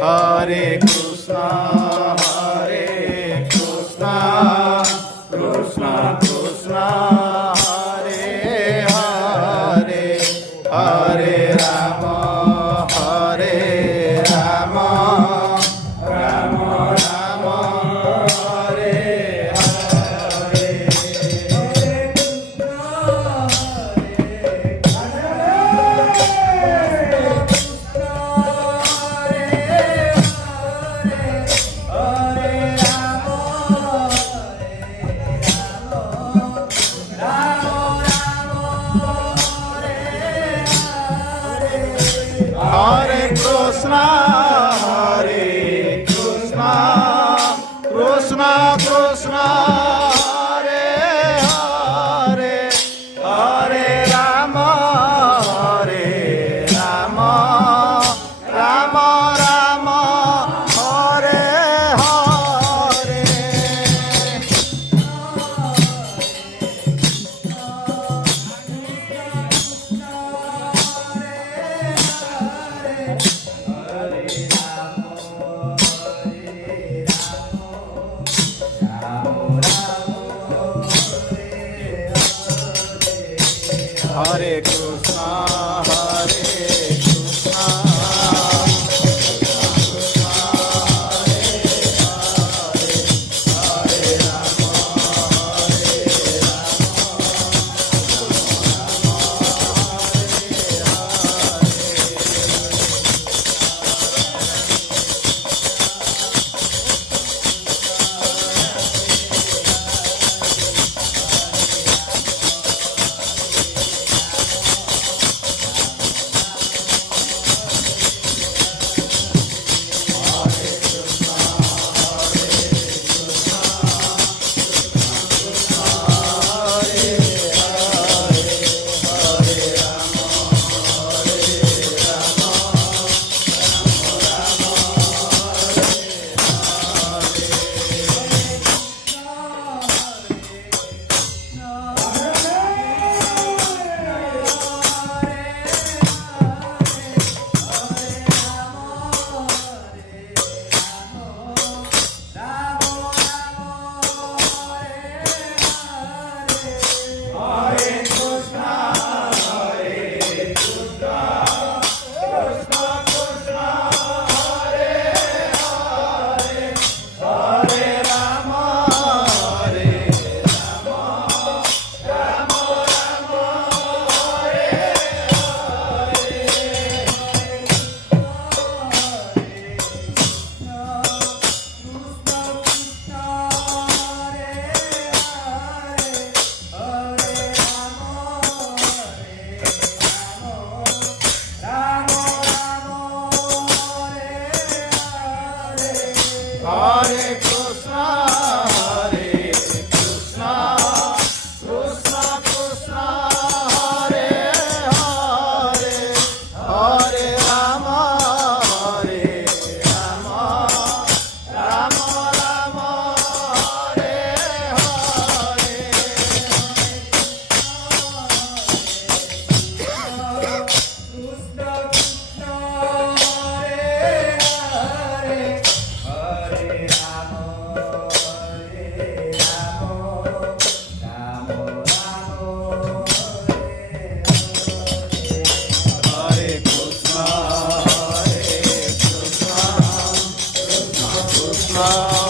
Hare Krishna, Hare Krishna, Krishna Krishna, Hare Hare, Hare Rama, Hare Rama, Rama Rama, Hare Hare. Hare Krishna, Hare Krishna, Krishna Krishna, Hare Hare, Hare Rama, Hare Rama, Rama Rama, Hare Hare. Hare Krishna, Hare Krishna, Hare Krishna, Hare Krishna, Krishna Krishna, Hare Hare, Hare Rama, Hare Rama, Rama Rama, Hare Hare. Hare Krishna, Hare Krishna, Krishna Krishna,